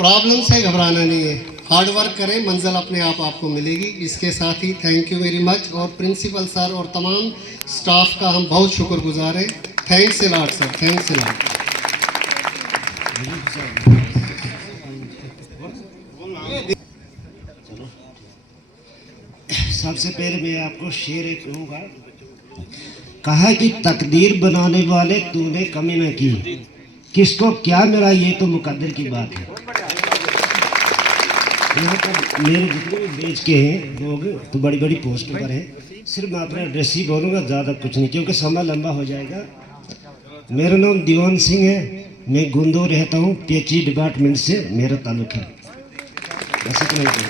Problem से घबराना नहीं है, हार्ड वर्क करें, मंजिल अपने आप आपको मिलेगी। इसके साथ ही थैंक यू वेरी मच, और प्रिंसिपल सर और तमाम स्टाफ का हम बहुत शुक्रगुजार हैं। Thanks a lot sir, thanks a lot. सबसे पहले मैं आपको शेर एक कहूँगा। कहा कि तकदीर बनाने वाले तूने कमी न की, किसको क्या मिला ये तो मुकद्दर की बात है। यहाँ पर मेरे जितने भी बेच के हैं लोग तो बड़ी बड़ी पोस्ट पर हैं। सिर्फ मैं अपना एड्रेस ही बोलूँगा, ज़्यादा कुछ नहीं, क्योंकि समय लंबा हो जाएगा। मेरा नाम दीवान सिंह है, मैं गुंदो रहता हूँ, PHE डिपार्टमेंट से मेरा ताल्लुक है। बस इतना ही।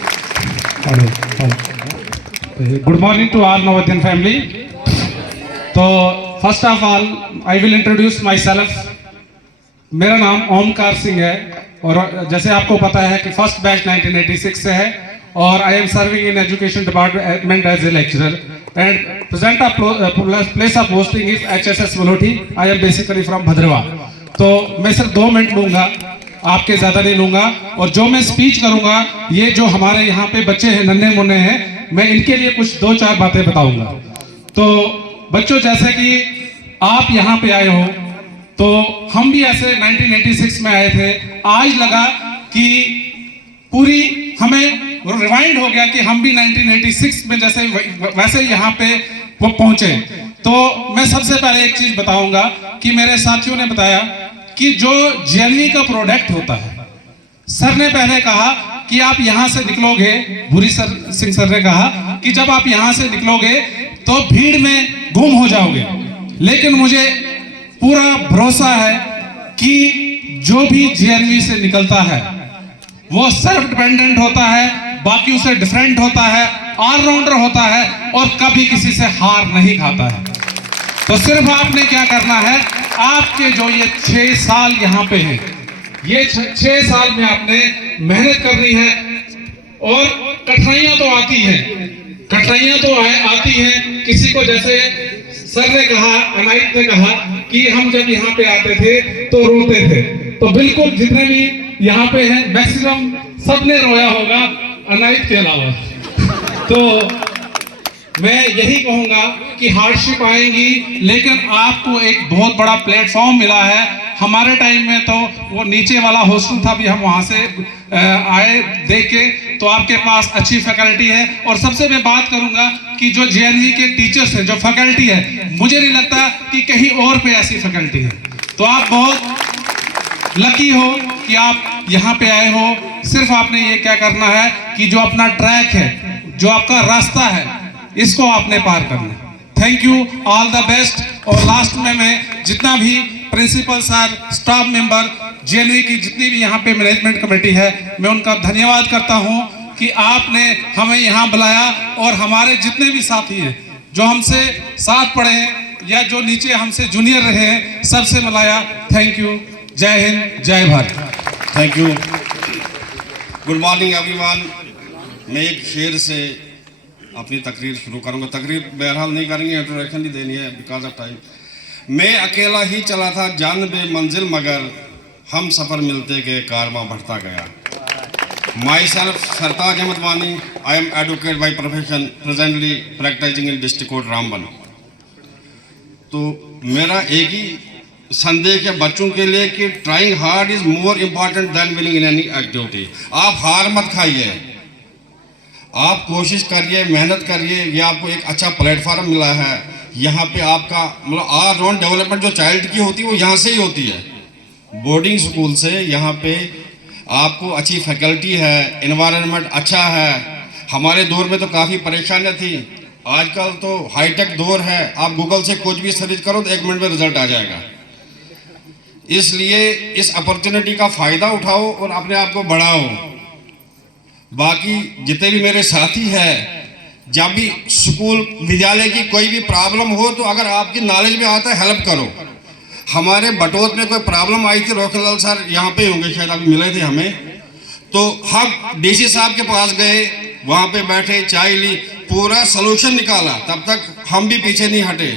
Good morning to all Navathian family. तो first of all I will introduce my self. मेरा नाम ओमकार सिंह है और जैसे आपको पता है कि फर्स्ट बैच 1986 से है और I am serving in education department as a lecturer and present place of posting is HSS Malothi. I am basically from Bhaderwah. तो मैं सिर्फ 2 मिनट लूँगा, आपके ज़्यादा नहीं लूँगा। और जो मैं स्पीच करूँगा, ये जो हमारे यहाँ पे बच्चे हैं, नन्हे मुन्ने हैं, मैं इनके लिए कुछ 2-4 बातें बताऊँगा। तो बच्चों, जैसे कि आप यहाँ पे आए हो, तो हम भी ऐसे 1986 में आए थे। आज लगा कि पूरी हमें रिवाइंड हो गया कि हम भी 1986 में जैसे वैसे यहाँ पे वो पहुंचे। तो मैं सबसे पहले एक चीज बताऊंगा कि मेरे साथियों ने बताया कि जो JNV का प्रोडक्ट होता है, सर ने पहले कहा कि आप यहाँ से निकलोगे, भूरी सिंह सर ने कहा कि जब आप यहाँ से निकलोगे तो भीड़ में गुम हो जाओगे। लेकिन मुझे पूरा भरोसा है कि जो भी JNV से निकलता है वो सेल्फ डिपेंडेंट होता है, बाकियों से डिफरेंट होता है, ऑलराउंडर होता है और कभी किसी से हार नहीं खाता है। तो सिर्फ आपने क्या करना है, आपके जो ये 6 साल यहाँ पे हैं, ये 6 साल में आपने मेहनत करनी है। और कठिनाइयां तो आती हैं, कठिनाइयां तो आती हैं। किसी को जैसे सर ने कहा, अनायत ने कहा कि हम जब यहाँ पे आते थे तो रोते थे। तो बिल्कुल जितने भी यहाँ पे हैं मैक्सिमम सबने रोया होगा, अनायत के अलावा। तो मैं यही कहूंगा कि हार्डशिप आएंगी, लेकिन आपको एक बहुत बड़ा प्लेटफॉर्म मिला है। हमारे टाइम में तो वो नीचे वाला हॉस्टल था, भी हम वहाँ से आए देख के। तो आपके पास अच्छी फैकल्टी है। और सबसे मैं बात करूंगा कि जो JNV के टीचर्स हैं, जो फैकल्टी है, मुझे नहीं लगता कि कहीं और पे ऐसी फैकल्टी है। तो आप बहुत लकी हो कि आप यहाँ पे आए हो। सिर्फ आपने ये क्या करना है कि जो अपना ट्रैक है, जो आपका रास्ता है, इसको आपने पार करना। Thank you, all the best. और लास्ट में मैं जितना भी principal sir, staff member, JNV की जितनी भी यहाँ पे मैनेजमेंट कमेटी है, मैं उनका धन्यवाद करता हूँ कि आपने हमें यहाँ बुलाया। और हमारे जितने भी साथी हैं जो हमसे साथ पढ़े हैं या जो नीचे हमसे जूनियर रहे हैं, सबसे मिलाया। Thank you. जय हिंद, जय Bharat. Thank you. Good morning everyone. मैं एक शेर से अपनी तकरीर शुरू करूंगा। तकरीर बहरहाल नहीं करेंगे, इंट्रोडक्शन ही देनी है बिकॉज ऑफ टाइम। मैं अकेला ही चला था जान बे मंजिल, मगर हम सफ़र मिलते गए कारवां बढ़ता गया। My self Sartaj Ahmad Wani, I am advocate by profession, presently practising in district court Ramban. तो मेरा एक ही संदेश है बच्चों के लिए कि trying hard is more important than winning in any activity. आप हार मत खाइए, आप कोशिश करिए, मेहनत करिए। ये आपको एक अच्छा प्लेटफॉर्म मिला है। यहाँ पे आपका मतलब ऑलराउंड डेवलपमेंट जो चाइल्ड की होती है वो यहाँ से ही होती है, बोर्डिंग स्कूल से। यहाँ पे आपको अच्छी फैकल्टी है, एनवायरनमेंट अच्छा है। हमारे दौर में तो काफ़ी परेशानियाँ थी, आजकल तो हाईटेक दौर है। आप गूगल से कुछ भी सर्च करो तो 1 मिनट में रिजल्ट आ जाएगा। इसलिए इस अपॉर्चुनिटी का फ़ायदा उठाओ और अपने आप को बढ़ाओ। बाकी जितने भी मेरे साथी हैं, जब भी स्कूल विद्यालय की कोई भी प्रॉब्लम हो तो अगर आपकी नॉलेज में आता है हेल्प करो। हमारे बटोत में कोई प्रॉब्लम आई थी, रोखलाल सर यहाँ पे होंगे शायद, अभी मिले थे हमें। तो हम DC साहब के पास गए, वहाँ पे बैठे, चाय ली, पूरा सलूशन निकाला। तब तक हम भी पीछे नहीं हटे।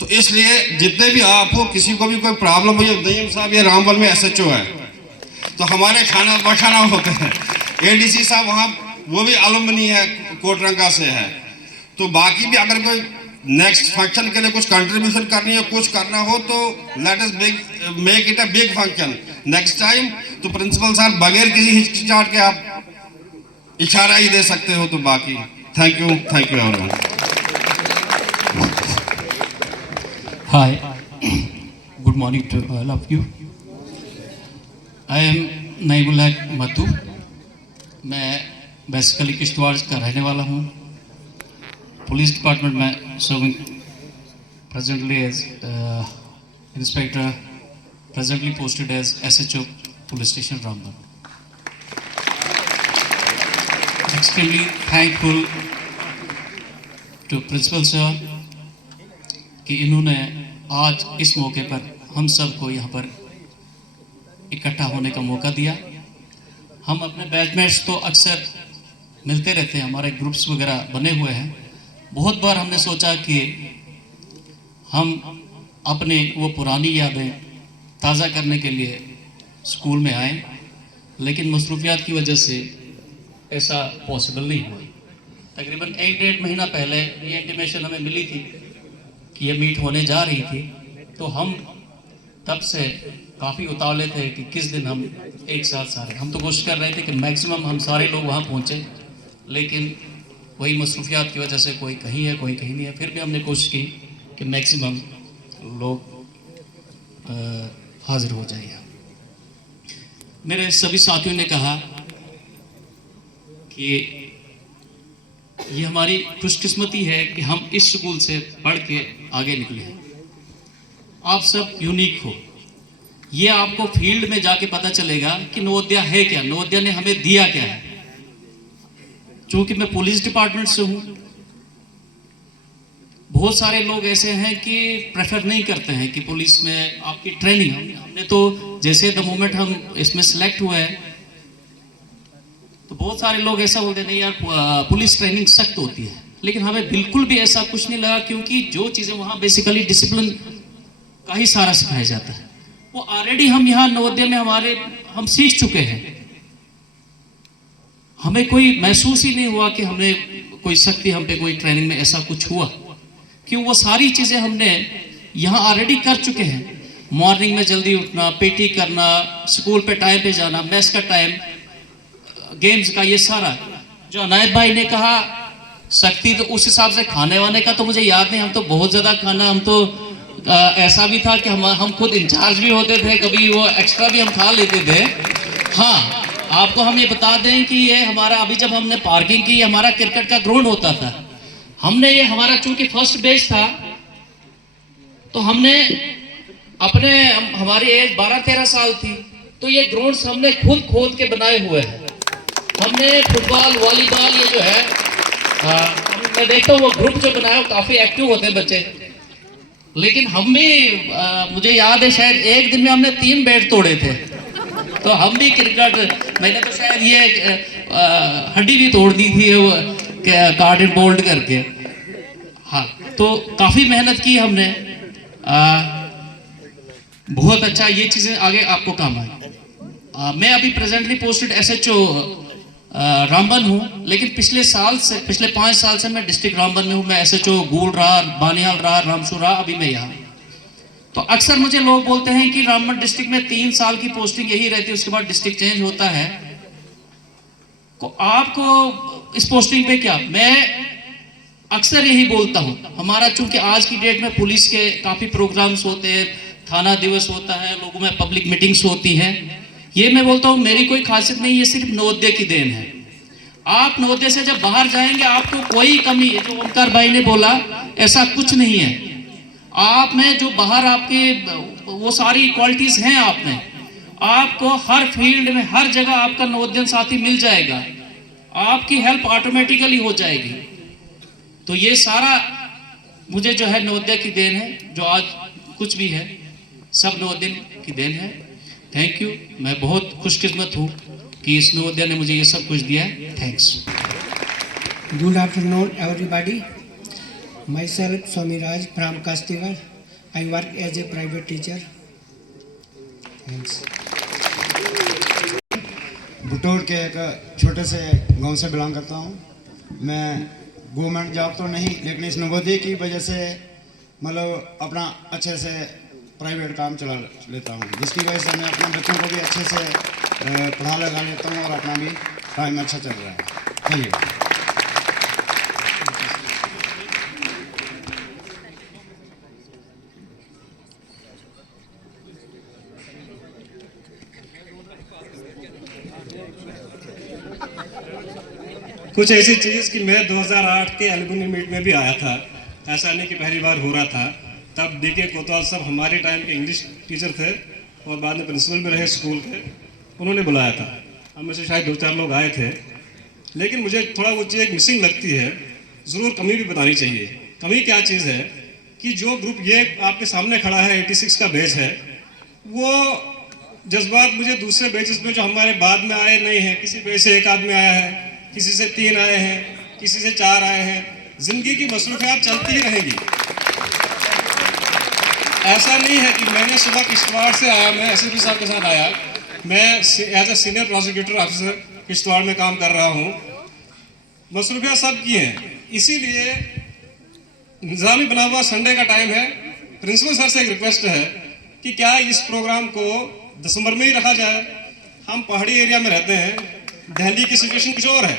तो इसलिए जितने भी आप हो, किसी को भी कोई प्रॉब्लम हो, नईम साहब ये रामबन में SHO है, तो हमारे खाना बखाना होते हैं। एडीसी साहब वहाँ वो भी अलुमनी है, कोटरंगा से है। तो बाकी भी अगर कोई नेक्स्ट फंक्शन के लिए कुछ कंट्रीब्यूशन करनी है, कुछ करना हो, तो let us make it a big function next time. तो प्रिंसिपल साहब बगैर किसी हिचकिचाहट के आप इशारा ही दे सकते हो। तो बाकी thank you everyone. Hi, good morning to all of you. I am Naibul Haq Madhu. मैं बेसिकली किश्तवाड़ का रहने वाला हूँ। पुलिस डिपार्टमेंट में serving presently as inspector, presently posted as SHO police station Ramban. Extremely thankful to principal sir कि इन्होंने आज इस मौके पर हम सबको यहाँ पर इकट्ठा होने का मौका दिया। हम अपने बैचमेट्स तो अक्सर मिलते रहते हैं, हमारे ग्रुप्स वगैरह बने हुए हैं। बहुत बार हमने सोचा कि हम अपने वो पुरानी यादें ताज़ा करने के लिए स्कूल में आए, लेकिन मसरूफियात की वजह से ऐसा पॉसिबल नहीं हुआ। तकरीबन 1-1.5 महीना पहले ये इंटीमेशन हमें मिली थी कि ये मीट होने जा रही थी, तो हम तब से काफ़ी उतावले थे कि किस दिन हम एक साथ सारे, हम तो कोशिश कर रहे थे कि मैक्सिमम हम सारे लोग वहाँ पहुँचे, लेकिन वही मसरूफियात की वजह से कोई कहीं है कोई कहीं नहीं है। फिर भी हमने कोशिश की कि मैक्सिमम लोग हाजिर हो जाए। मेरे सभी साथियों ने कहा कि ये हमारी खुशकिस्मती है कि हम इस स्कूल से पढ़ के आगे निकले हैं। आप सब यूनिक हो, ये आपको फील्ड में जाके पता चलेगा कि नवोदया है क्या, नवोदया ने हमें दिया क्या है। चूंकि मैं पुलिस डिपार्टमेंट से हूँ, बहुत सारे लोग ऐसे हैं कि प्रेफर नहीं करते हैं कि पुलिस में आपकी ट्रेनिंग, हमने तो जैसे द मोमेंट हम इसमें सिलेक्ट हुए हैं तो बहुत सारे लोग ऐसा बोलते हैं नहीं यार पुलिस ट्रेनिंग सख्त होती है, लेकिन हमें बिल्कुल भी ऐसा कुछ नहीं लगा, क्योंकि जो चीज़ें वहाँ बेसिकली डिसिप्लिन का ही सारा सिखाया जाता है वो ऑलरेडी हम यहाँ नवोदय में हम सीख चुके हैं। हमें कोई महसूस ही नहीं हुआ कि हमने कोई सख्ती, हम पे कोई ट्रेनिंग में ऐसा कुछ हुआ, क्यों वो सारी चीज़ें हमने यहाँ ऑलरेडी कर चुके हैं। मॉर्निंग में जल्दी उठना, पेटी करना, स्कूल पे टाइम पे जाना, मैथ्स का टाइम, गेम्स का, ये सारा जो अनायत भाई ने कहा सख्ती, तो उस हिसाब से खाने वाने का तो मुझे याद नहीं। हम तो बहुत ज़्यादा खाना, हम तो ऐसा भी था कि हम खुद इंचार्ज भी होते थे, कभी वो एक्स्ट्रा भी हम खा लेते थे। हाँ, आपको हम ये बता दें कि ये हमारा अभी जब हमने पार्किंग की, हमारा क्रिकेट का ग्राउंड होता था, हमने ये हमारा चूंकि फर्स्ट बेच था तो हमने अपने, हमारी एज 12-13 साल थी, तो ये ग्राउंड्स हमने खुद खोद के बनाए हुए हैं। हमने फुटबॉल, वॉलीबॉल, ये जो है मैं देखता हूँ वो ग्रुप जो बनाया वो काफ़ी एक्टिव होते हैं बच्चे, लेकिन हम भी मुझे याद है शायद एक दिन में हमने 3 बैट तोड़े थे। तो हम भी क्रिकेट, मैंने तो शायद ये हड्डी भी तोड़ दी थी वो कार्ड एंड बोल्ड करके। हाँ, तो काफ़ी मेहनत की हमने, बहुत अच्छा, ये चीज़ें आगे आपको काम आई। मैं अभी प्रेजेंटली पोस्टेड SHO रामबन हूँ, लेकिन पिछले 5 साल से मैं डिस्ट्रिक्ट रामबन में हूँ। मैं SHO गूल रहा, बानिहाल रहा, रामसू रहा, अभी मैं यहाँ। तो अक्सर मुझे लोग बोलते हैं कि रामबन डिस्ट्रिक्ट में 3 साल की पोस्टिंग यही रहती है, उसके बाद डिस्ट्रिक्ट चेंज होता है। तो आपको इस पोस्टिंग पे क्या, मैं अक्सर यही बोलता हूँ, हमारा चूंकि आज की डेट में पुलिस के काफ़ी प्रोग्राम्स होते हैं, थाना दिवस होता है, लोगों में पब्लिक मीटिंग्स होती हैं, ये मैं बोलता हूँ मेरी कोई खासियत नहीं, ये सिर्फ नवोदय की देन है। आप नवोदय से जब बाहर जाएंगे आपको कोई कमी, जो ओमकार भाई ने बोला, ऐसा कुछ नहीं है। आप में जो बाहर आपके वो सारी क्वालिटीज हैं आप में, आपको हर फील्ड में हर जगह आपका नवोदय साथी मिल जाएगा, आपकी हेल्प ऑटोमेटिकली हो जाएगी। तो ये सारा मुझे जो है नवोदय की देन है, जो आज कुछ भी है सब नवोदय की देन है। थैंक यू, मैं बहुत खुशकिस्मत हूँ कि इस नवोदय ने मुझे ये सब कुछ दिया है। Thanks. Good afternoon, everybody. Myself, Swamiraj from Kastigar. I work as a private teacher. Thanks. बुटोर के एक छोटे से गांव से बिलोंग करता हूँ। मैं गवर्नमेंट जॉब तो नहीं, लेकिन इस नवोदय की वजह से मतलब अपना अच्छे से प्राइवेट काम चला लेता हूँ, जिसकी वजह से मैं अपने बच्चों को भी अच्छे से पढ़ा लगा लेता हूँ और अपना भी टाइम अच्छा चल रहा है। Thank you. कुछ ऐसी चीज़ कि मैं 2008 के एल्युमिनी मीट में भी आया था, ऐसा नहीं कि पहली बार हो रहा था। तब डीके कोतवाल साहब हमारे टाइम के इंग्लिश टीचर थे और बाद में प्रिंसिपल भी रहे स्कूल के, उन्होंने बुलाया था। हम में से शायद 2-4 लोग आए थे, लेकिन मुझे थोड़ा वो चीज़ एक मिसिंग लगती है, ज़रूर कमी भी बतानी चाहिए। कमी क्या चीज़ है कि जो ग्रुप ये आपके सामने खड़ा है 86 का बैच है, वो जज्बात मुझे दूसरे बैचेस में जो हमारे बाद में आए नहीं हैं, किसी बैच से 1 आदमी आया है, किसी से 3 आए हैं, किसी से 4 आए हैं। जिंदगी की मसरूफियात चलती ही रहेगी। ऐसा नहीं है कि मैंने सुबह किश्तवाड़ से आया, मैं एसएसपी साहब के साथ आया, मैं as a senior prosecutor officer Kishtwar में काम कर रहा हूँ। मसरूफियात सब की हैं, इसीलिए निज़ामी बना हुआ संडे का टाइम है। प्रिंसिपल सर से एक रिक्वेस्ट है कि क्या इस प्रोग्राम को दिसंबर में ही रखा जाए। हम पहाड़ी एरिया में रहते हैं, दिल्ली की सिचुएशन कुछ और है।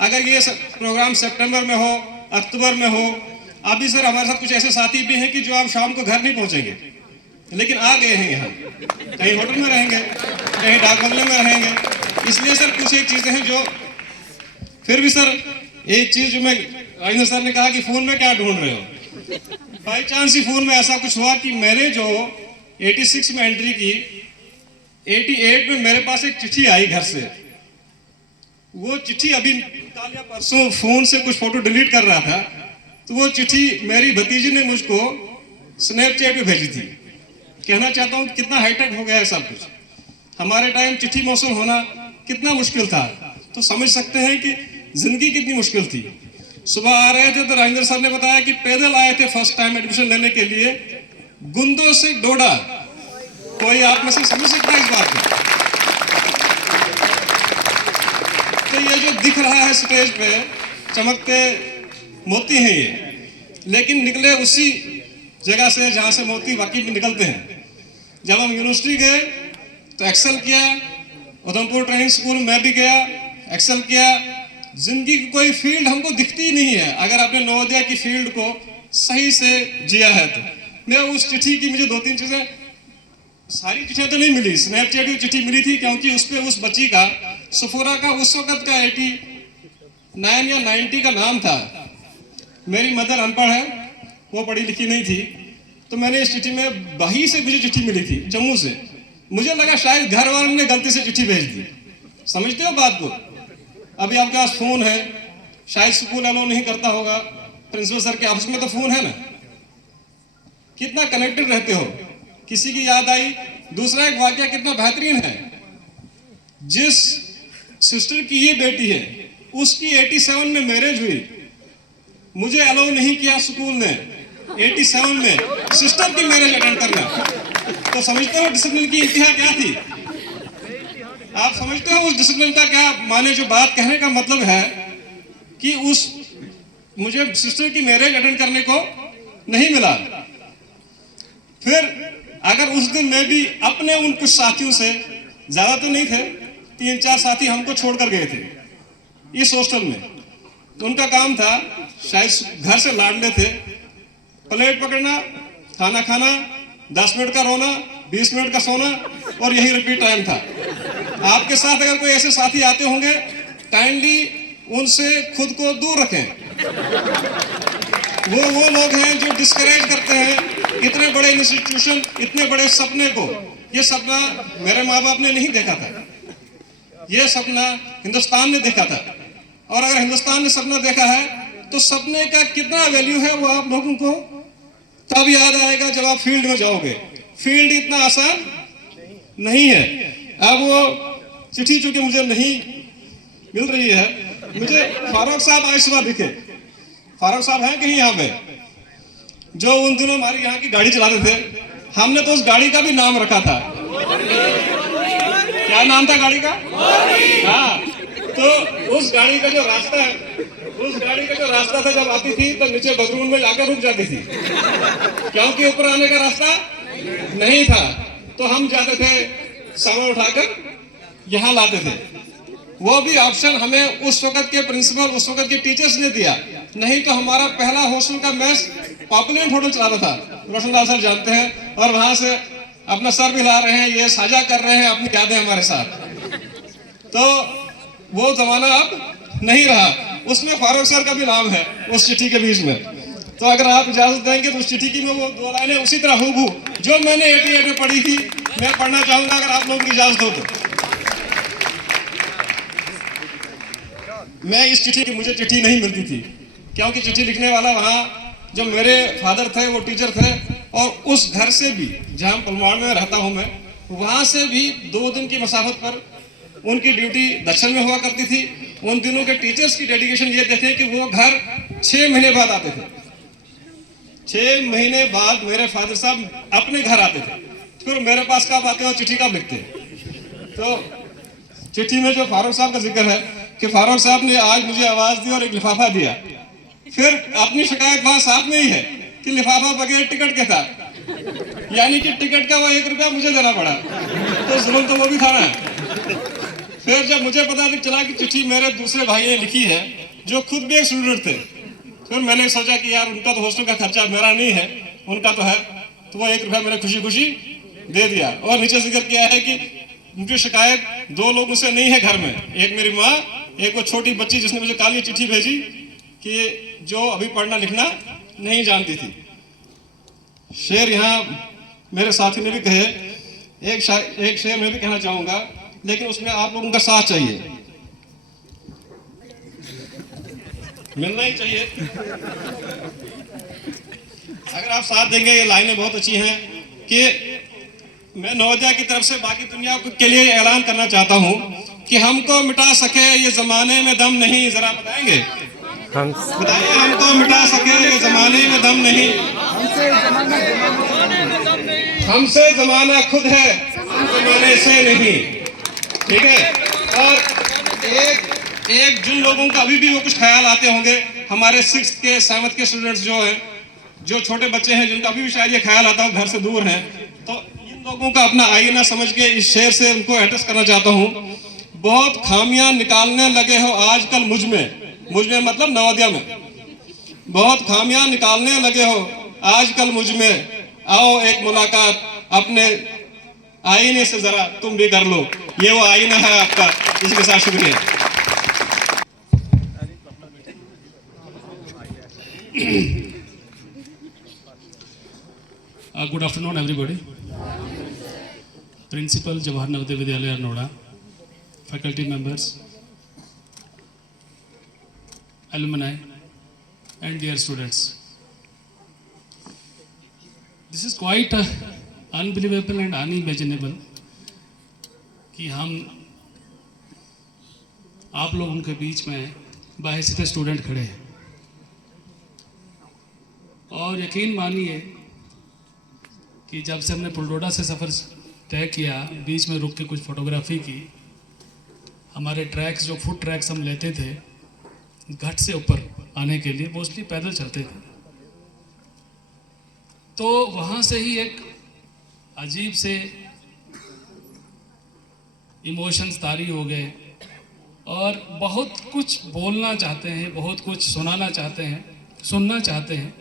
अगर ये प्रोग्राम सितंबर में हो, अक्टूबर में हो, अभी सर हमारे साथ कुछ ऐसे साथी भी हैं कि जो आप शाम को घर नहीं पहुंचेंगे, लेकिन आ गए हैं यहाँ, कहीं होटल में रहेंगे, कहीं डाक बंगले में रहेंगे। इसलिए सर कुछ एक चीज़ें हैं जो फिर भी सर एक चीज़ जो मैं राजेंद्र सर ने कहा कि फ़ोन में क्या ढूंढ रहे हो, बाई चांस ही फ़ोन में ऐसा कुछ हुआ कि मैंने जो 86 में एंट्री की, 88 में मेरे पास एक चिट्ठी आई घर से। वो चिट्ठी अभी कल या परसों फ़ोन से कुछ फ़ोटो डिलीट कर रहा था, तो वो चिट्ठी मेरी भतीजी ने मुझको स्नैपचैट पे भेजी थी। कहना चाहता हूँ कितना हाईटेक हो गया है सब कुछ। हमारे टाइम चिट्ठी मौसूल होना कितना मुश्किल था, तो समझ सकते हैं कि जिंदगी कितनी मुश्किल थी। सुबह आ रहे थे तो राजेंद्र सर ने बताया कि पैदल आए थे फर्स्ट टाइम एडमिशन लेने के लिए, गुंदो से डोडा। कोई आप में से समझ सकता है इस बात को? तो ये जो दिख रहा है स्टेज पे चमकते मोती हैं ये, लेकिन निकले उसी जगह से जहाँ से मोती वाकई में निकलते हैं। जब हम यूनिवर्सिटी गए तो एक्सेल किया, उधमपुर ट्रेनिंग स्कूल में भी गया, एक्सेल किया। जिंदगी की कोई फील्ड हमको दिखती ही नहीं है अगर आपने नवोदय की फील्ड को सही से जिया है तो। मैं उस चिट्ठी की मुझे 2-3 चीज़ें, सारी चिट्ठियाँ तो नहीं मिली, स्नैपचैट की चिट्ठी मिली थी, क्योंकि उस पर उस बच्ची का सफोरा का उस वक्त का 89 या 90 का नाम था। मेरी मदर अनपढ़ है, वो पढ़ी लिखी नहीं थी, तो मैंने इस चिट्ठी में बही से मुझे चिट्ठी मिली थी जम्मू से। मुझे लगा शायद घर वालों ने गलती से चिट्ठी भेज दी। समझते हो बात को? अभी आपके पास फ़ोन है, शायद स्कूल अलाउ नहीं करता होगा, प्रिंसिपल सर के ऑफिस में तो फ़ोन है ना, कितना कनेक्टेड रहते हो। किसी की याद आई। दूसरा एक वाकया कितना बेहतरीन है, जिस सिस्टर की ये बेटी है उसकी 87 में मैरिज हुई, मुझे अलाउ नहीं किया स्कूल ने 87 में सिस्टर की मैरिज अटेंड करना। तो समझते हो डिसिप्लिन की इंतहा क्या थी? आप समझते हो उस डिसिप्लिन का क्या माने? जो बात कहने का मतलब है कि मुझे सिस्टर की मैरिज अटेंड करने को नहीं मिला। फिर अगर उस दिन मैं भी अपने उन कुछ साथियों से, ज़्यादा तो नहीं थे, 3-4 साथी हमको छोड़कर गए थे इस हॉस्टल में। तो उनका काम था, शायद घर से लाडले थे, प्लेट पकड़ना, खाना खाना, 10 मिनट का रोना, 20 मिनट का सोना, और यही रिपीट टाइम था। आपके साथ अगर कोई ऐसे साथी आते होंगे, काइंडली उनसे खुद को दूर रखें। वो लोग हैं जो डिस्करेज करते हैं इतने बड़े इंस्टीट्यूशन, इतने बड़े सपने को। ये सपना मेरे माँ बाप ने नहीं देखा था, ये सपना हिंदुस्तान ने देखा था। और अगर हिंदुस्तान ने सपना देखा है तो सपने का कितना वैल्यू है वो आप लोगों को तब याद आएगा जब आप फील्ड में जाओगे। फील्ड इतना आसान नहीं है। अब वो चिट्ठी चूंकि मुझे नहीं मिल रही है, मुझे फारूक साहब आज सुबह दिखे। फारूक साहब हैं कहीं यहाँ पे, जो उन दिनों हमारी यहाँ की गाड़ी चलाते थे। हमने तो उस गाड़ी का भी नाम रखा था, क्या क्या नाम था गाड़ी का? हाँ, तो उस गाड़ी का जो रास्ता है, उस गाड़ी का जो रास्ता था, जब आती थी तो नीचे बदरूम में जाकर रुक जाती थी, क्योंकि ऊपर आने का रास्ता नहीं था। तो हम जाते थे सामान उठाकर यहाँ लाते थे। वो भी ऑप्शन हमें उस वक्त के प्रिंसिपल, उस वक्त के टीचर्स ने दिया, नहीं तो हमारा पहला हॉस्टल का मेस पॉपुलेंट होटल चलाता था, रोशनलाल सर जानते हैं, और वहां से अपना सर भी ला रहे हैं, ये साझा कर रहे हैं अपनी यादें हमारे साथ। तो वो जमाना अब नहीं रहा। उसमें फारूक सर का भी नाम है उस चिट्ठी के बीच में। तो अगर आप इजाजत देंगे तो उस चिट्ठी की में वो 2 लाइनें उसी तरह हूबहू जो मैंने 88 में पढ़ी थी, मैं पढ़ना चाहूंगा अगर आप लोगों की इजाजत हो तो। मैं इस चिट्ठी की, मुझे चिट्ठी नहीं मिलती थी, क्योंकि चिट्ठी लिखने वाला वहाँ जो मेरे फादर थे वो टीचर थे, और उस घर से भी जहाँ पुलवामा में रहता हूँ मैं, वहाँ से भी 2 दिन की मसाफत पर उनकी ड्यूटी दक्षिण में हुआ करती थी। उन दिनों के टीचर्स की डेडिकेशन ये देखे कि वो घर 6 महीने बाद आते थे। 6 महीने बाद मेरे फादर साहब अपने घर आते थे, फिर मेरे पास कब आते और चिट्ठी कब लिखते। तो चिट्ठी में जो फारूक साहब का जिक्र है कि फारूक साहब ने आज मुझे आवाज दी और एक लिफाफा दिया, फिर अपनी शिकायत वहां साथ में ही है कि लिफाफा बगैर टिकट के था, यानी कि टिकट का वो 1 रुपया मुझे देना पड़ा, तो जुल्म तो वो भी था ना। फिर जब मुझे पता चला कि चिट्ठी मेरे दूसरे भाई ने लिखी है जो खुद भी एक स्टूडेंट थे, फिर मैंने सोचा कि यार उनका तो हॉस्टल का खर्चा मेरा नहीं है, उनका तो है, तो वो 1 रुपया मैंने खुशी खुशी दे दिया। और नीचे जिक्र किया है कि मुझे शिकायत 2 लोगों से नहीं है घर में, एक मेरी माँ, एक वो छोटी बच्ची जिसने मुझे काली चिट्ठी भेजी कि जो अभी पढ़ना लिखना नहीं जानती थी। शेर यहाँ मेरे साथी ने भी कहे, एक शेर मैं भी कहना चाहूंगा, लेकिन उसमें आप लोगों का साथ चाहिए, मिलना ही चाहिए। अगर आप साथ देंगे, ये लाइनें बहुत अच्छी हैं कि मैं नवोदया की तरफ से बाकी दुनिया के लिए ऐलान करना चाहता हूं कि हमको मिटा सके ये जमाने में दम नहीं। जरा बताएंगे, बताइए, हमको मिटा सके ये जमाने में दम नहीं, हमसे जमाना खुद है, जमाने से नहीं। ठीक है। और एक जिन लोगों का अभी भी वो कुछ ख्याल आते होंगे, हमारे 6th के 7th के स्टूडेंट्स जो हैं, जो छोटे बच्चे हैं, जिनका अभी भी शायद ये ख्याल आता हो घर से दूर हैं, तो इन लोगों का अपना आईना समझ के इस शेर से उनको एड्रेस करना चाहता हूँ। बहुत खामियां निकालने लगे हो आजकल मुझ में मतलब नवोदया में, बहुत खामियां निकालने लगे हो आजकल मुझ में, आओ एक मुलाकात अपने आईने से जरा तुम भी कर लो, ये वो आईना है आपका। इसके साथ शुक्रिया। Good afternoon everybody. Principal Jawahar Navodaya Vidyalaya Arnora, faculty members, alumni and dear students, this is quite unbelievable and unimaginable कि हम आप लोगों के बीच में बाहैसियत स्टूडेंट खड़े हैं, और यकीन मानिए कि जब से हमने पुलडोडा से सफ़र तय किया, बीच में रुक के कुछ फोटोग्राफी की, हमारे ट्रैक्स जो फुट ट्रैक्स हम लेते थे घाट से ऊपर आने के लिए, मोस्टली पैदल चलते थे, तो वहाँ से ही एक अजीब से इमोशंस तारी हो गए, और बहुत कुछ बोलना चाहते हैं, बहुत कुछ सुनाना चाहते हैं, सुनना चाहते हैं,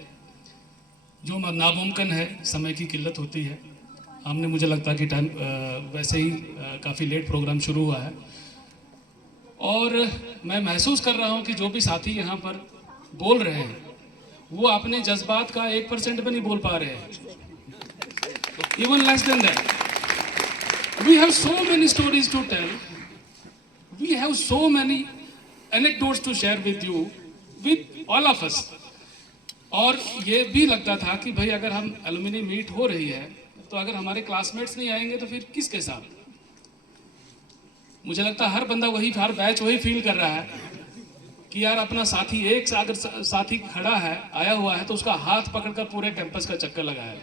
जो नामुमकिन है, समय की किल्लत होती है। हमने, मुझे लगता है कि टाइम वैसे ही काफ़ी लेट प्रोग्राम शुरू हुआ है, और मैं महसूस कर रहा हूं कि जो भी साथी यहाँ पर बोल रहे हैं वो अपने जज्बात का 1% भी नहीं बोल पा रहे हैं, even less than that. We have so many stories to tell, we have so many anecdotes to share with you, with all of us. और ये भी लगता था कि भाई अगर हम एलुमिनी मीट हो रही है, तो अगर हमारे क्लासमेट्स नहीं आएंगे तो फिर किसके साथ। मुझे लगता है हर बंदा वही, हर बैच वही फील कर रहा है कि यार अपना साथी, एक अगर साथी खड़ा है, आया हुआ है, तो उसका हाथ पकड़कर पूरे कैंपस का चक्कर लगाया,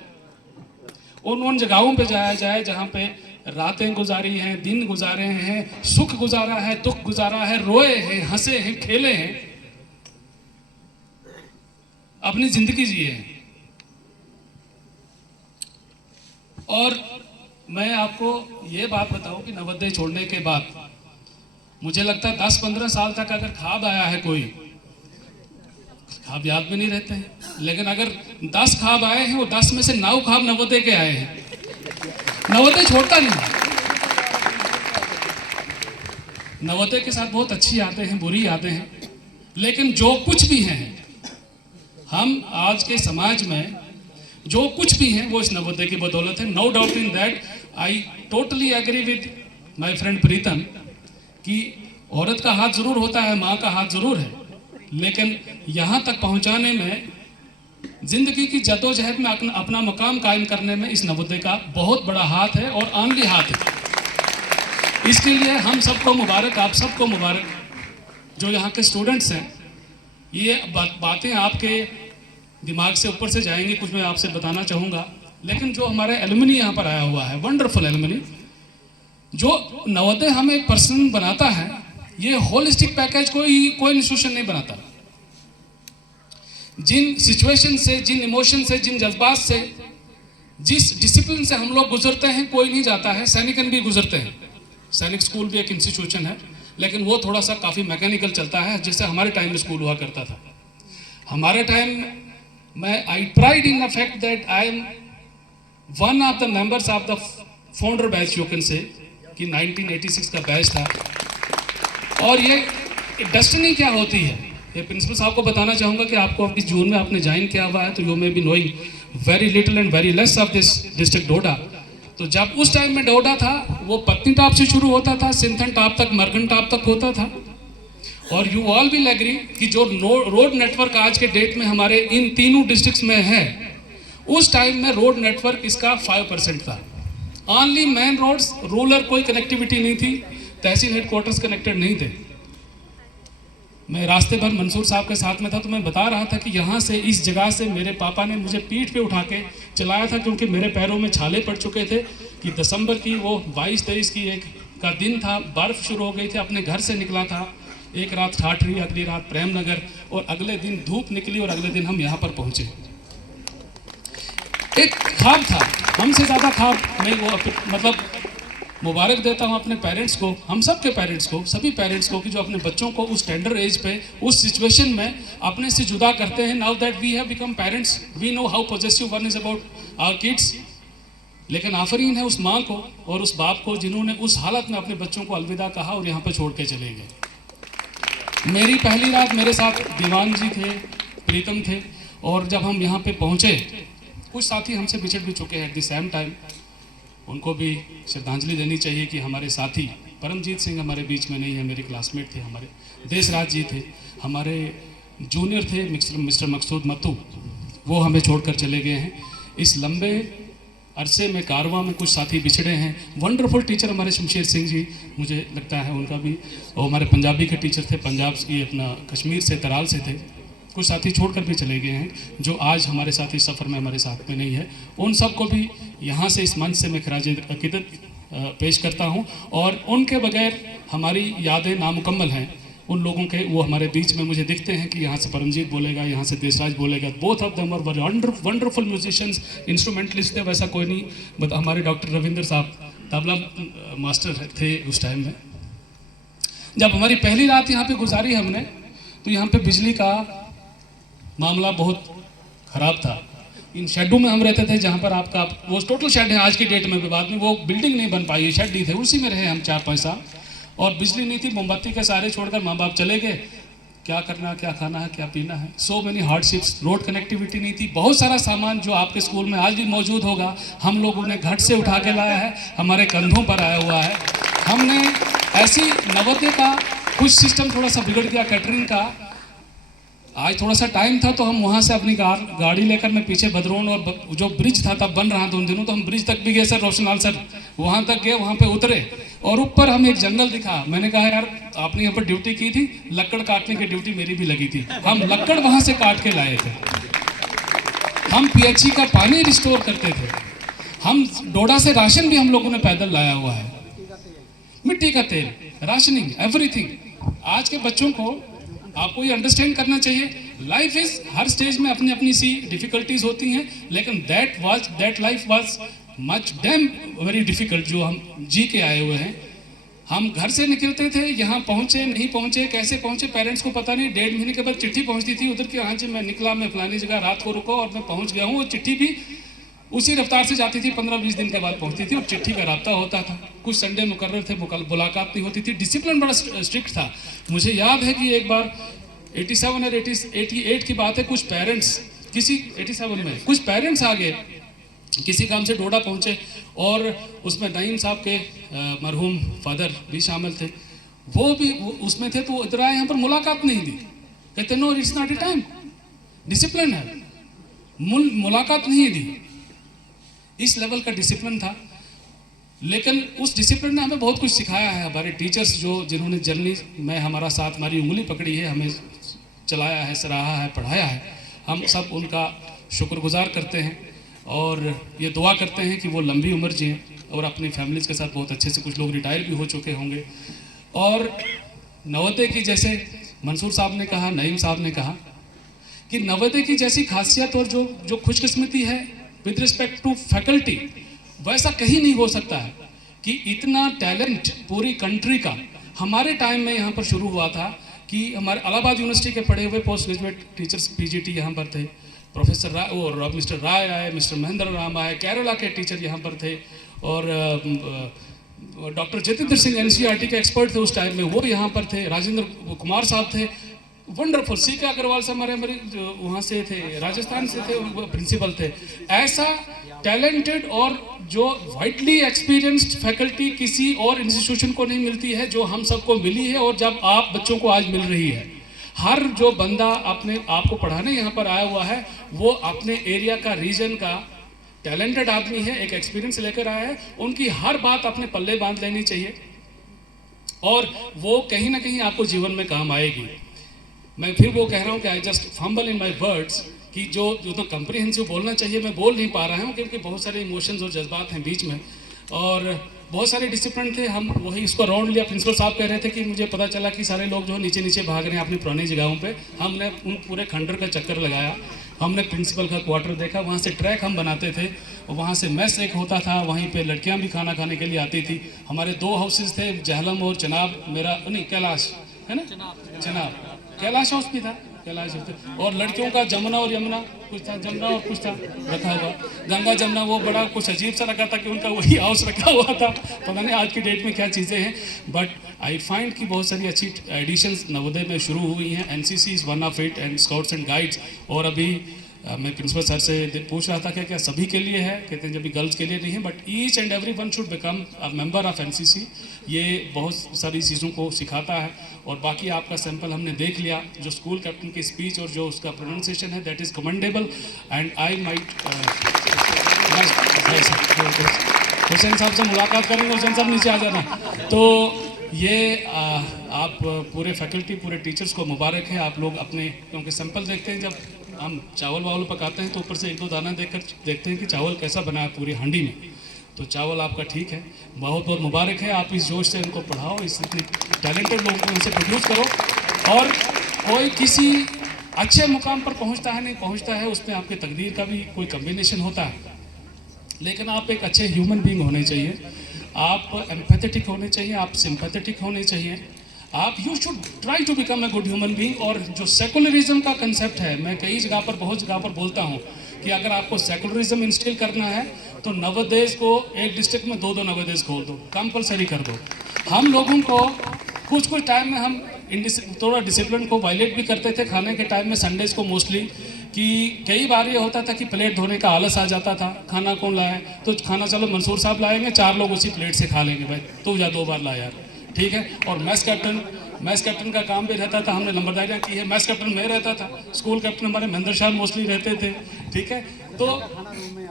उन जगहों पे जाया जाए जहाँ पे रातें गुजारी हैं, दिन गुजारे हैं, सुख गुजारा है, दुख गुजारा है, रोए हैं, हंसे हैं, खेले हैं, अपनी जिंदगी जिए हैं। और मैं आपको ये बात बताऊं कि नवोदय छोड़ने के बाद मुझे लगता है 10-15 साल तक अगर ख्वाब आया है कोई, ख्वाब याद में नहीं रहते हैं, लेकिन अगर 10 ख्वाब आए हैं वो 10 में से 9 ख्वाब नवोदय के आए हैं। नवोदय छोड़ता नहीं। नवोदय के साथ बहुत अच्छी यादें हैं, बुरी यादें हैं, लेकिन जो कुछ भी हैं हम आज के समाज में जो कुछ भी हैं वो इस नवोदय की बदौलत है। No doubt in that, I totally agree with my friend Pritam कि औरत का हाथ जरूर होता है, माँ का हाथ जरूर है, लेकिन यहाँ तक पहुँचाने में, जिंदगी की जद्दोजहद में अपना मकाम कायम करने में इस नवोदय का बहुत बड़ा हाथ है और आनली हाथ है। इसके लिए हम सबको मुबारक, आप सबको मुबारक, जो यहाँ के स्टूडेंट्स हैं। ये बातें आपके दिमाग से ऊपर से जाएंगी, कुछ मैं आपसे बताना चाहूँगा, लेकिन जो हमारा एलुमनी यहाँ पर आया हुआ है, वंडरफुल एलुमनी, जो नवोदय हमें एक पर्सन बनाता है, ये होलिस्टिक पैकेज कोई इंस्टीट्यूशन नहीं बनाता। जिन सिचुएशन से, जिन इमोशन से, जिन जज्बात से, जिस डिसिप्लिन से हम लोग गुजरते हैं, कोई नहीं जाता है। सैनिकन भी गुजरते हैं, सैनिक स्कूल भी एक इंस्टीट्यूशन है, लेकिन वो थोड़ा सा काफ़ी मैकेनिकल चलता है, जैसे हमारे टाइम में स्कूल हुआ करता था। हमारे टाइम में I pride in the fact that I am one of the members of the founder batch, you can say, कि 1986 का बैच था। और ये डेस्टिनी क्या होती है, ये प्रिंसिपल साहब को बताना चाहूँगा कि आपको इस जून में आपने ज्वाइन किया हुआ है, तो you may be knowing very little and very less of this district Doda. तो जब उस टाइम में डोडा था, वो पत्नी टॉप से शुरू होता था, सिंथन टॉप तक, मरगन टॉप तक होता था। और यू ऑल विल एग्री कि जो रोड नेटवर्क आज के डेट में हमारे इन तीनों डिस्ट्रिक्ट्स में है, उस टाइम में रोड नेटवर्क इसका 5% था। ओनली मेन रोड्स, रूरल कोई कनेक्टिविटी नहीं थी, तहसील हेडक्वार्टर्स कनेक्टेड नहीं थे। मैं रास्ते भर मंसूर साहब के साथ में था, तो मैं बता रहा था कि यहाँ से, इस जगह से मेरे पापा ने मुझे पीठ पे उठा के चलाया था, क्योंकि मेरे पैरों में छाले पड़ चुके थे कि दिसंबर की वो 22-23 की एक का दिन था, बर्फ़ शुरू हो गई थी। अपने घर से निकला था, एक रात ठाठरी, अगली रात प्रेम नगर, और अगले दिन धूप निकली और अगले दिन हम यहाँ पर पहुँचे। एक ख्वाब था, हमसे ज़्यादा ख्वाब मैं वो मतलब मुबारक देता हूँ अपने पेरेंट्स को, हम सब के पेरेंट्स को, सभी पेरेंट्स को, कि जो अपने बच्चों को उस टेंडर एज पे, उस सिचुएशन में अपने से जुदा करते हैं। Now that we have become parents, we know how positive one is about our kids. लेकिन आफरीन है उस माँ को और उस बाप को जिन्होंने उस हालत में अपने बच्चों को अलविदा कहा और यहाँ पर छोड़ के चले गए। मेरी पहली रात मेरे साथ दीवान जी थे, प्रीतम थे, और जब हम यहाँ पे पहुँचे, कुछ साथी हमसे बिछड़ भी चुके हैं एट द सेम टाइम, उनको भी श्रद्धांजलि देनी चाहिए कि हमारे साथी परमजीत सिंह हमारे बीच में नहीं है, मेरे क्लासमेट थे, हमारे देशराज जी थे, हमारे जूनियर थे मिस्टर मकसूद मत्तू, वो हमें छोड़कर चले गए हैं। इस लंबे अरसे में कारवां में कुछ साथी बिछड़े हैं। वंडरफुल टीचर हमारे शमशेर सिंह जी, मुझे लगता है उनका भी, और हमारे पंजाबी के टीचर थे, पंजाब की अपना कश्मीर से, तराल से थे। कुछ साथी छोड़कर भी चले गए हैं, जो आज हमारे साथ इस सफ़र में हमारे साथ में नहीं है। उन सब को भी यहाँ से, इस मंच से मैं खराज अकीदत पेश करता हूँ, और उनके बगैर हमारी यादें नामुकम्मल हैं। उन लोगों के, वो हमारे बीच में मुझे दिखते हैं कि यहाँ से परमजीत बोलेगा, यहाँ से देशराज बोलेगा। Both of them were wonderful musicians, instrumentalist थे, वैसा कोई नहीं, बट हमारे डॉक्टर रविंद्र साहब तबला मास्टर थे उस टाइम में। जब हमारी पहली रात यहाँ पे गुजारी हमने, तो यहाँ पे बिजली का मामला बहुत ख़राब था। इन शेडों में हम रहते थे, जहाँ पर आपका वो टोटल शेड है आज की डेट में भी, बाद में वो बिल्डिंग नहीं बन पाई, शेड ही थे, उसी में रहे हम 4-5 साल। और बिजली नहीं थी, मोमबत्ती के सहारे छोड़कर माँ बाप चले गए। क्या करना, क्या खाना है, क्या पीना है, so many hardships. Road connectivity नहीं थी। बहुत सारा सामान जो आपके स्कूल में आज भी मौजूद होगा, हम लोगों ने घट से उठा के लाया है, हमारे कंधों पर आया हुआ है। हमने ऐसी नवोदय का कुछ सिस्टम थोड़ा सा बिगड़ गया, कैटरिंग का। आज थोड़ा सा टाइम था, तो हम वहाँ से अपनी गाड़ी लेकर, मैं पीछे भद्रोन, और जो ब्रिज था तब बन रहा था उन दिनों, तो हम ब्रिज तक भी गए सर, रोशनलाल सर, वहाँ तक गए, वहाँ पे उतरे, और ऊपर हमें एक जंगल दिखा। मैंने कहा यार आपने यहाँ पर ड्यूटी की थी, लकड़ काटने की ड्यूटी मेरी भी लगी थी। हम लकड़ वहाँ से काट के लाए थे। हम PHE का पानी रिस्टोर करते थे। हम डोडा से राशन भी हम लोगों ने पैदल लाया हुआ है, मिट्टी का तेल, राशनिंग, एवरीथिंग। आज के बच्चों को आपको ये अंडरस्टैंड करना चाहिए, लाइफ इज हर स्टेज में अपनी अपनी सी डिफिकल्टीज होती हैं, लेकिन that life was much dam very difficult जो हम जी के आए हुए हैं। हम घर से निकलते थे, यहाँ पहुँचे नहीं पहुँचे, कैसे पहुँचे पेरेंट्स को पता नहीं। 1.5 महीने के बाद चिट्ठी पहुँचती थी उधर की, हाँ जी मैं निकला, मैं फलानी जगह रात को रुको और मैं पहुँच गया हूँ। वो चिट्ठी भी उसी रफ्तार से जाती थी, 15-20 दिन के बाद पहुँचती थी और चिट्ठी का रब्ता होता था। कुछ संडे मुकर्रर थे, मुलाकात नहीं होती थी, डिसिप्लिन बड़ा स्ट्रिक्ट था। मुझे याद है कि एक बार 87 और 88 की बात है, कुछ पेरेंट्स किसी 87 में कुछ पेरेंट्स आ गए, किसी काम से डोडा पहुँचे और उसमें नईम साहब के मरहूम फादर भी शामिल थे, वो भी उसमें थे। तो इधर आए, यहाँ पर मुलाकात नहीं दी, कहते no it's not a time, discipline है, मुलाकात नहीं दी। इस लेवल का डिसिप्लिन था, लेकिन उस डिसिप्लिन ने हमें बहुत कुछ सिखाया है। हमारे टीचर्स जिन्होंने जर्नी में हमारा साथ, हमारी उंगली पकड़ी है, हमें चलाया है, सराहा है, पढ़ाया है, हम सब उनका शुक्रगुजार करते हैं और ये दुआ करते हैं कि वो लंबी उम्र जिएं और अपनी फैमिलीज़ के साथ बहुत अच्छे से, कुछ लोग रिटायर भी हो चुके होंगे। और नवोदय की, जैसे मंसूर साहब ने कहा, नईम साहब ने कहा कि नवोदय की जैसी खासियत और जो खुशकिस्मती है विद रिस्पेक्ट टू फैकल्टी, वैसा कहीं नहीं हो सकता है कि इतना टैलेंट पूरी कंट्री का हमारे टाइम में यहाँ पर शुरू हुआ था कि हमारे इलाहाबाद यूनिवर्सिटी के पढ़े हुए पोस्ट ग्रेजुएट टीचर्स पीजीटी यहाँ पर थे, प्रोफेसर राय और मिस्टर राय आए, मिस्टर महेंद्र राम आए, केरला के टीचर यहाँ पर थे और डॉक्टर जितेंद्र सिंह एनसीईआरटी के एक्सपर्ट थे उस टाइम में, वो यहाँ पर थे, राजेंद्र कुमार साहब थे, वंडरफुल। सीके अग्रवाल से हमारे वहाँ से थे, राजस्थान से थे, वो प्रिंसिपल थे। ऐसा टैलेंटेड और जो वाइडली एक्सपीरियंस्ड फैकल्टी किसी और इंस्टीट्यूशन को नहीं मिलती है जो हम सबको मिली है और जब आप बच्चों को आज मिल रही है। हर जो बंदा अपने आप को पढ़ाने यहाँ पर आया हुआ है वो अपने एरिया का, रीजन का टैलेंटेड आदमी है, एक एक्सपीरियंस लेकर आया है। उनकी हर बात अपने पल्ले बांध लेनी चाहिए और वो कहीं ना कहीं आपको जीवन में काम आएगी। मैं फिर वो कह रहा हूँ कि I just fumble in my words कि जो तो कम्प्रीहेंसिव बोलना चाहिए मैं बोल नहीं पा रहा हूँ क्योंकि बहुत सारे इमोशंस और जज्बात हैं बीच में और बहुत सारे डिसिप्लिन थे। हम वही इसको राउंड लिया। प्रिंसिपल साहब कह रहे थे कि मुझे पता चला कि सारे लोग जो है नीचे नीचे भाग रहे हैं अपनी पुरानी जगहों पे। हमने उन पूरे खंडर का चक्कर लगाया, हमने प्रिंसिपल का क्वार्टर देखा, वहाँ से ट्रैक हम बनाते थे और वहाँ से मेस एक होता था, वहीं पे लड़कियाँ भी खाना खाने के लिए आती थी। हमारे 2 हाउसेज थे, जहलम और चनाब, मेरा नहीं कैलाश है ना, चनाब कैलाश हाउस भी था, कैलाश और लड़कियों का जमुना और यमुना कुछ था, जमुना और कुछ था रखा हुआ, गंगा जमुना वो बड़ा कुछ अजीब सा लगा था कि उनका वही हाउस रखा हुआ था। पता नहीं आज की डेट में क्या चीज़ें हैं, बट आई फाइंड कि बहुत सारी अच्छी एडिशंस नवोदय में शुरू हुई हैं। NCC is one of it and scouts and guides. और अभी मैं प्रिंसिपल सर से पूछ रहा था कि क्या सभी के लिए है, कहते हैं जब भी गर्ल्स के लिए नहीं है but each and every one should become a member of NCC. ये बहुत सारी चीज़ों को सिखाता है। और बाकी आपका सैंपल हमने देख लिया, जो स्कूल कैप्टन की स्पीच और जो उसका प्रोनाउंसिएशन है that is commendable and I might Hussain साहब से मुलाकात करेंगे, हुसैन साहब नीचे आ जाना। तो ये आप पूरे फैकल्टी पूरे टीचर्स को मुबारक है। आप लोग अपने, क्योंकि सैंपल देखते हैं जब हम चावल वावल पकाते हैं तो ऊपर से 1-2 दाना देखकर देखते हैं कि चावल कैसा बना है पूरी हांडी में। तो चावल आपका ठीक है, बहुत बहुत मुबारक है। आप इस जोश से इनको पढ़ाओ, इस इतने टैलेंटेड लोगों को इनसे प्रोड्यूस करो। और कोई किसी अच्छे मुकाम पर पहुंचता है नहीं पहुंचता है, उसमें आपके तकदीर का भी कोई कम्बिनेशन होता है, लेकिन आप एक अच्छे ह्यूमन बीइंग होने चाहिए, आप एम्पैथेटिक होने चाहिए, आप सिंपैथेटिक होने चाहिए, आप you should try to become a good human being. और जो सेकुलरिज्म का कंसेप्ट है, मैं कई जगह पर बहुत जगह पर बोलता हूँ कि अगर आपको सेकुलरिज्म इंस्टिल करना है तो नवोदय को एक डिस्ट्रिक्ट में 2-2 नवोदय खोल दो, कंपलसरी कर दो। हम लोगों को कुछ टाइम में हम थोड़ा डिसिप्लिन को वायलेट भी करते थे खाने के टाइम में, संडेज को मोस्टली, कि कई बार ये होता था कि प्लेट धोने का आलस आ जाता था, खाना कौन लाए, तो खाना चलो मंसूर साहब लाएंगे, 4 लोग उसी प्लेट से खा लेंगे, भाई तू जा 2 बार ला यार, ठीक है। और मैस कैप्टन का काम भी रहता था, हमने नंबरदारियाँ की है। मैस कैप्टन मैं रहता था, स्कूल कैप्टन हमारे महेंद्र शाह मोस्टली रहते थे, ठीक है। तो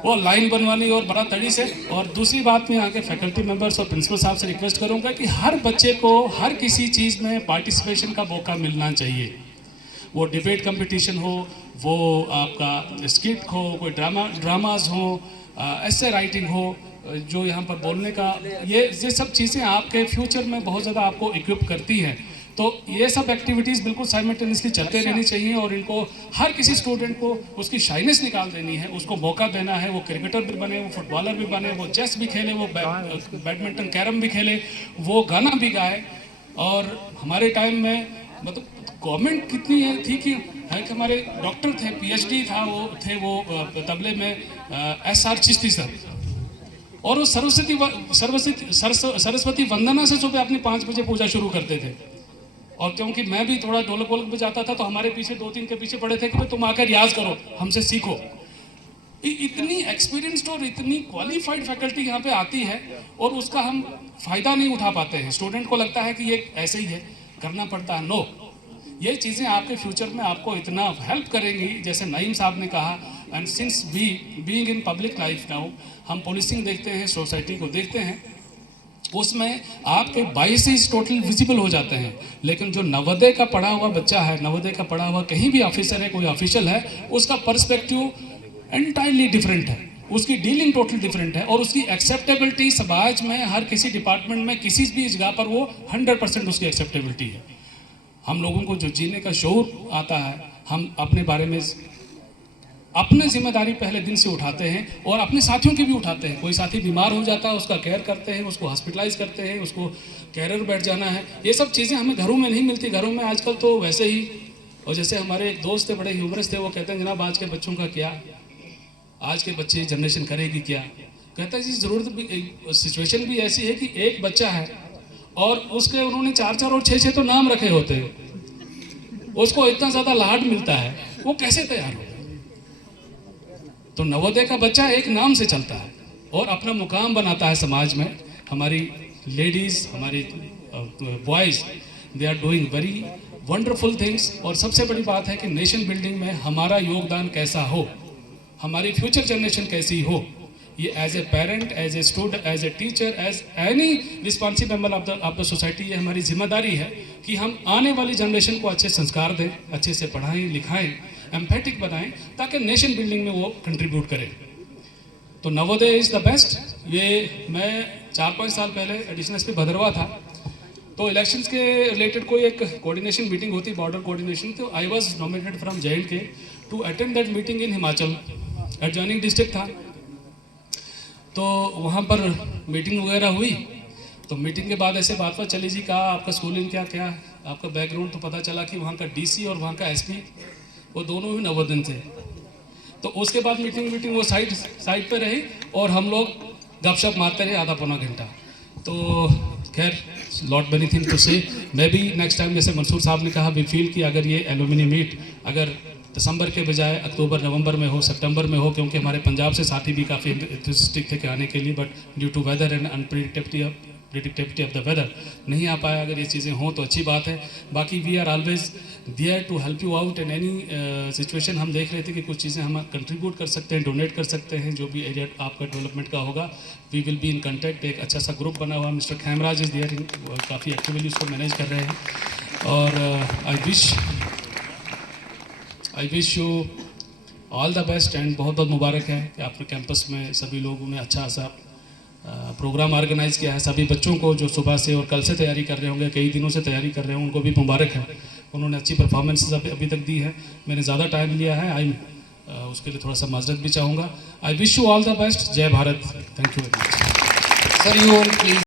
वो लाइन बनवानी और बड़ा तड़ी से। और दूसरी बात मैं यहाँ के फैकल्टी मेंबर्स और प्रिंसिपल साहब से रिक्वेस्ट करूँगा कि हर बच्चे को हर किसी चीज़ में पार्टिसिपेशन का मौका मिलना चाहिए। वो डिबेट कंपटीशन हो, वो आपका स्किट हो, कोई ड्रामाज हो, ऐसे राइटिंग हो, जो यहाँ पर बोलने का, ये सब चीज़ें आपके फ्यूचर में बहुत ज़्यादा आपको इक्विप करती हैं। तो ये सब एक्टिविटीज़ बिल्कुल साइमल्टेनियसली चलते रहनी चाहिए और इनको हर किसी स्टूडेंट को उसकी शाइनेस निकाल देनी है, उसको मौका देना है। वो क्रिकेटर भी बने, वो फुटबॉलर भी बने, वो चेस भी खेले, वो बैडमिंटन कैरम भी खेले, वो गाना भी गाए। और हमारे टाइम में मतलब गवर्नमेंट कितनी थी कि हमारे डॉक्टर थे, PhD था, वो तबले में SR चिश्ती सर, और वो सरस्वती वंदना से सुबह अपनी 5 बजे पूजा शुरू करते थे। और क्योंकि मैं भी थोड़ा ढोलक वोलक बजाता था तो हमारे पीछे 2-3 के पीछे पड़े थे कि तुम आकर रियाज करो, हमसे सीखो। इतनी एक्सपीरियंस्ड और इतनी क्वालिफाइड फैकल्टी यहाँ पे आती है और उसका हम फ़ायदा नहीं उठा पाते हैं। स्टूडेंट को लगता है कि ये ऐसे ही है, करना पड़ता है। नो, ये चीज़ें आपके फ्यूचर में आपको इतना हेल्प करेंगी, जैसे नईम साहब ने कहा। And since being in public life now, हम पुलिसिंग देखते हैं, सोसाइटी को देखते हैं, उसमें आपके बाइसेस टोटल विजिबल हो जाते हैं। लेकिन जो नवोदय का पढ़ा हुआ बच्चा है, नवोदय का पढ़ा हुआ कहीं भी ऑफिसर है, कोई ऑफिशियल है, उसका पर्सपेक्टिव एंटायरली डिफरेंट है, उसकी डीलिंग टोटल डिफरेंट है, और उसकी एक्सेप्टेबिलिटी समाज में हर किसी डिपार्टमेंट में किसी भी जगह पर वो 100% उसकी एक्सेप्टेबिलिटी है। हम लोगों को जो जीने का शऊर आता है, हम अपने बारे में अपने जिम्मेदारी पहले दिन से उठाते हैं और अपने साथियों की भी उठाते हैं। कोई साथी बीमार हो जाता है, उसका केयर करते हैं, उसको हॉस्पिटलाइज करते हैं, उसको कैरियर बैठ जाना है। ये सब चीज़ें हमें घरों में नहीं मिलती। घरों में आजकल तो वैसे ही, और जैसे हमारे एक दोस्त थे, बड़े ह्यूमरस थे, वो कहते हैं जनाब आज के बच्चों का क्या, आज के बच्चे जनरेशन करेगी क्या। कहता है जी ज़रूरत भी, सिचुएशन भी ऐसी है कि एक बच्चा है और उसके उन्होंने 4-4 और 6-6 तो नाम रखे होते हैं, उसको इतना ज़्यादा लाड मिलता है, वो कैसे तैयार हो। तो नवोदय का बच्चा एक नाम से चलता है और अपना मुकाम बनाता है समाज में। हमारी लेडीज़, हमारी boys, they are doing very wonderful things. और सबसे बड़ी बात है कि नेशन बिल्डिंग में हमारा योगदान कैसा हो, हमारी फ्यूचर जनरेशन कैसी हो, ये as a parent, as a student, as a teacher, as any responsible member of the society, ये हमारी जिम्मेदारी है कि हम आने वाली जनरेशन को अच्छे संस्कार दें, अच्छे से पढ़ाएं लिखाएं, एम्पैथिक बनाएं, ताकि नेशन बिल्डिंग में वो कंट्रीब्यूट करें। तो नवोदय इज़ द बेस्ट। ये मैं 4-5 साल पहले एडिशनल एसपी भदरवा था, तो इलेक्शंस के रिलेटेड कोई एक कोऑर्डिनेशन मीटिंग होती, बॉर्डर कोऑर्डिनेशन, तो I was nominated from JNK to attend that meeting in Himachal. Adjoining district था, तो वहाँ पर मीटिंग वगैरह हुई। तो मीटिंग के बाद ऐसे बात चली जी, कहा आपका स्कूलिंग क्या आपका बैकग्राउंड, तो पता चला कि वहाँ का DC और वहाँ का SP वो दोनों ही नवोदय थे। तो उसके बाद मीटिंग वो साइड पे रही और हम लोग गपशप मारते रहे आधा पौना घंटा। तो खैर, लॉट मेनी थिंग टू से। मैं भी नेक्स्ट टाइम, जैसे मंसूर साहब ने कहा, वी फील कि अगर ये एलुमिनी मीट अगर दिसंबर के बजाय अक्टूबर नवंबर में हो, सितंबर में हो, क्योंकि हमारे पंजाब से साथी भी काफ़ी इंथुसिस्टिक थे कि आने के लिए, but due to weather and unpredictability of the weather नहीं आ पाया। अगर ये चीज़ें हों तो अच्छी बात है। बाकी we are always there to help you out in any situation. हम देख रहे थे कि कुछ चीज़ें हम कंट्रीब्यूट कर सकते हैं, डोनेट कर सकते हैं, जो भी एरिया आपका डेवलपमेंट का होगा। We will be in contact. एक अच्छा सा ग्रुप बना हुआ, मिस्टर खैमराज इज़ देयर, काफ़ी एक्टिवली उसको मैनेज कर रहे हैं। और I wish you all the best and बहुत बहुत मुबारक है कि आपने कैंपस में सभी लोगों ने अच्छा सा प्रोग्राम ऑर्गेनाइज़ किया है। सभी बच्चों को जो सुबह से और कल से तैयारी कर रहे होंगे, कई दिनों से तैयारी कर रहे होंगे, उनको भी मुबारक है। उन्होंने अच्छी परफॉर्मेंस अभी तक दी है। मैंने ज़्यादा टाइम लिया है, उसके लिए थोड़ा सा माजरत भी चाहूँगा। I wish you all the best. जय Bharat. Thank you very much. Sir, you all please